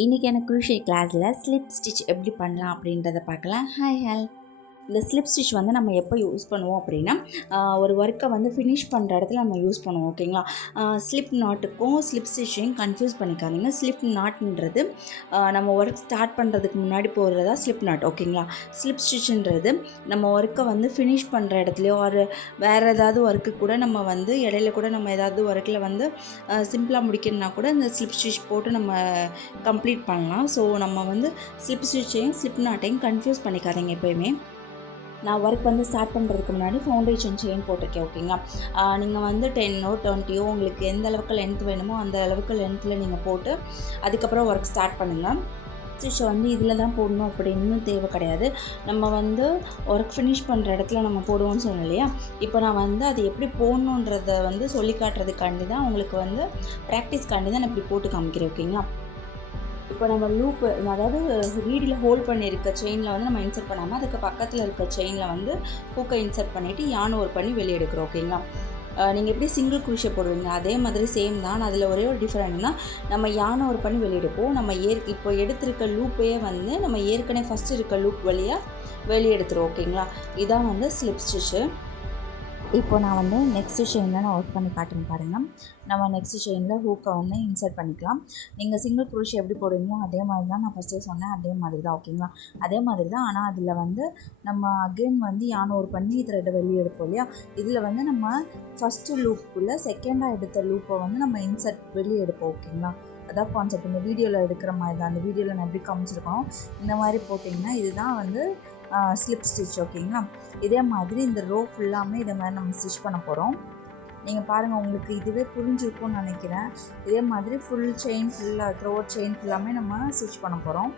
இன்றைக்கான குரூஷியே கிளாஸில் slip stitch எப்படி பண்ணலாம் அப்படின்றத பார்க்கலாம். Hi hall. இந்த ஸ்லிப் ஸ்டிச் வந்து நம்ம எப்போ யூஸ் பண்ணுவோம் அப்படின்னா, ஒரு ஒர்க்கை வந்து ஃபினிஷ் பண்ணுற இடத்துல நம்ம யூஸ் பண்ணுவோம். ஓகேங்களா? ஸ்லிப் நாட்டுக்கும் ஸ்லிப் ஸ்டிச்சையும் கன்ஃபியூஸ் பண்ணிக்காதீங்க. ஸ்லிப் நாட்ன்றது நம்ம ஒர்க் ஸ்டார்ட் பண்ணுறதுக்கு முன்னாடி போடுறதா ஸ்லிப் நாட். ஓகேங்களா? ஸ்லிப் ஸ்டிச்ன்றது நம்ம ஒர்க்கை வந்து ஃபினிஷ் பண்ணுற இடத்துலையோ ஒரு வேறு ஏதாவது ஒர்க்கு கூட நம்ம வந்து இடையில கூட நம்ம ஏதாவது ஒர்க்கில் வந்து சிம்பிளாக முடிக்கணும்னா கூட இந்த ஸ்லிப் ஸ்டிச் போட்டு நம்ம கம்ப்ளீட் பண்ணலாம். ஸோ நம்ம வந்து ஸ்லிப் ஸ்டிச்சையும் ஸ்லிப் நாட்டையும் கன்ஃபியூஸ் பண்ணிக்காதீங்க எப்போயுமே. நான் ஒர்க் வந்து ஸ்டார்ட் பண்ணுறதுக்கு முன்னாடி ஃபவுண்டேஷன் செயின் போட்டிருக்கேன். ஓகேங்களா? நீங்கள் வந்து 10ஓ 20ஓ உங்களுக்கு எந்த அளவுக்கு லென்த் வேணுமோ அந்த அளவுக்கு லென்த்தில் நீங்கள் போட்டு அதுக்கப்புறம் ஒர்க் ஸ்டார்ட் பண்ணுங்கள். ஸ்டிச்சை வந்து இதில் தான் போடணும் அப்படின்னு தேவை கிடையாது. நம்ம வந்து ஒர்க் ஃபினிஷ் பண்ணுற இடத்துல நம்ம போடுவோம்னு சொன்னோம் இல்லையா? இப்போ நான் வந்து அது எப்படி போடணுன்றதை வந்து சொல்லி காட்டுறதுக்காண்டி தான் உங்களுக்கு வந்து ப்ராக்டிஸ்க்காண்டி தான் நான் இப்படி போட்டு காமிக்கிறேன். ஓகேங்களா? இப்போ நம்ம லூப்பு, அதாவது ரீடில் ஹோல்ட் பண்ணியிருக்க செயினில் வந்து நம்ம இன்சர்ட் பண்ணாமல் அதுக்கு பக்கத்தில் இருக்க செயினில் வந்து ஹூக்கை இன்சர்ட் பண்ணிவிட்டு யான் ஓவர் பண்ணி வெளியே எடுக்கிறோம். ஓகேங்களா? நீங்கள் எப்படி சிங்கிள் குரூஷே போடுவீங்க அதே மாதிரி சேம் தான். அதில் ஒரே ஒரு டிஃப்ரெண்ட்னா நம்ம யான் ஓவர் பண்ணி வெளியெடுப்போம். நம்ம இப்போ எடுத்திருக்க லூப்பையே வந்து நம்ம ஏற்கனவே ஃபஸ்ட்டு இருக்க லூப் வழியாக வெளியே எடுத்துருவோம். ஓகேங்களா? இதான் வந்து ஸ்லிப் ஸ்டிச்சு. இப்போ நான் வந்து நெக்ஸ்ட் செயினில் நான் ஒர்க் பண்ணி காட்டுறேன் பாருங்கள். நம்ம நெக்ஸ்ட் செயினில் ஹூக்கை வந்து இன்சர்ட் பண்ணிக்கலாம். நீங்கள் சிங்கிள் குரூஷ் எப்படி போடுவீங்களோ அதே மாதிரி தான் நான் ஃபஸ்ட்டே சொன்னேன். அதே மாதிரி தான். ஓகேங்களா? அதே மாதிரி தான். ஆனால் அதில் வந்து நம்ம அகெயின் வந்து யான் ஓவர் பண்ணி த்ரெட்டை வெளியே எடுப்போம் இல்லையா? இதில் வந்து நம்ம ஃபஸ்ட்டு லூப்புக்குள்ளே செகண்டாக எடுத்த லூப்பை வந்து நம்ம இன்சர்ட் வெளியே எடுப்போம். ஓகேங்களா? அதான் கான்செப்ட். இந்த வீடியோவில் எடுக்கிற மாதிரி தான். அந்த வீடியோவில் நான் எப்படி காமிச்சிருக்கோம் இந்த மாதிரி போட்டிங்கன்னா இதுதான் வந்து ஸ்லிப் ஸ்டிச். ஓகேங்களா? இதே மாதிரி இந்த ரோ ஃபுல்லாமே இதே மாதிரி நம்ம ஸ்டிச் பண்ண போகிறோம். நீங்கள் பாருங்கள், உங்களுக்கு இதுவே புரிஞ்சிருக்கும்னு நினைக்கிறேன். இதே மாதிரி ஃபுல் செயின் ஃபுல்லாக த்ரோட் செயின் ஃபுல்லாமே நம்ம ஸ்டிச் பண்ண போகிறோம்.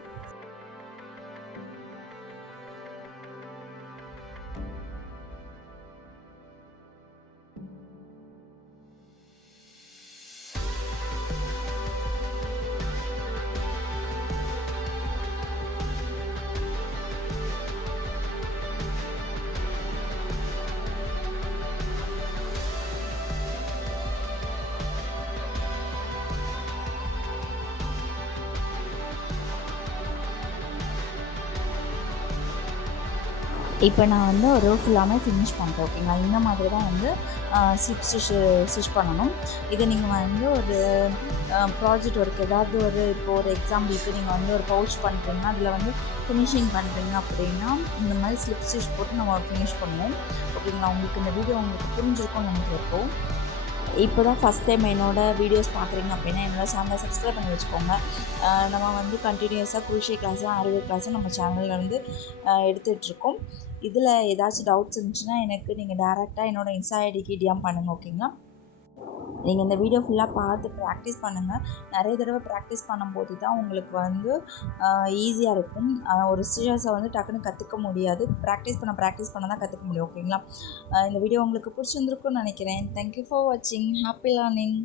இப்போ நான் வந்து ஒரு ரோ ஃபுல்லாமே ஃபினிஷ் பண்ணுறேன். ஓகேங்களா? இந்த மாதிரி தான் வந்து ஸ்டிச் பண்ணணும். இதை நீங்கள் வந்து ஒரு ப்ராஜெக்ட் ஒர்க் ஏதாவது இப்போ ஒரு எக்ஸாம்பிளுக்கு நீங்கள் வந்து ஒரு பவுச் பண்ணுறீங்கன்னா அதில் வந்து ஃபினிஷிங் பண்ணுறீங்க அப்படின்னா இந்த மாதிரி ஸ்லிப் ஸ்டிச் போட்டு நம்ம ஃபினிஷ் பண்ணுவோம். ஓகேங்களா? உங்களுக்கு இந்த வீடியோ உங்களுக்கு புரிஞ்சிருக்கும்னு நினைக்கிறப்போ, இப்போ தான் ஃபஸ்ட் டைம் என்னோடய வீடியோஸ் பார்க்குறீங்க அப்படின்னா என்னோடய சேனலை சப்ஸ்கிரைப் பண்ணி வச்சுக்கோங்க. நம்ம வந்து கண்டினியூஸாக குரூஷியே கிளாஸும் ஆரிவொர்க் கிளாஸும் நம்ம சேனலில் வந்து எடுத்துகிட்ருக்கோம். இதில் ஏதாச்சும் டவுட்ஸ் இருந்துச்சுன்னா எனக்கு நீங்கள் டேரெக்டாக என்னோடய இன்ஸ்டா ஐடிக்கு டிஎம் பண்ணுங்கள். ஓகேங்களா? நீங்கள் இந்த வீடியோ ஃபுல்லாக பார்த்து ப்ராக்டிஸ் பண்ணுங்கள். நிறைய தடவை ப்ராக்டிஸ் பண்ணும்போது தான் உங்களுக்கு வந்து ஈஸியாக இருக்கும். ஒரு ஸ்டிச்சஸை வந்து டக்குன்னு கற்றுக்க முடியாது. ப்ராக்டிஸ் பண்ண தான் கற்றுக்க முடியும். ஓகேங்களா? இந்த வீடியோ உங்களுக்கு பிடிச்சிருந்துருக்குன்னு நினைக்கிறேன். தேங்க்யூ ஃபார் வாட்சிங். Happy learning.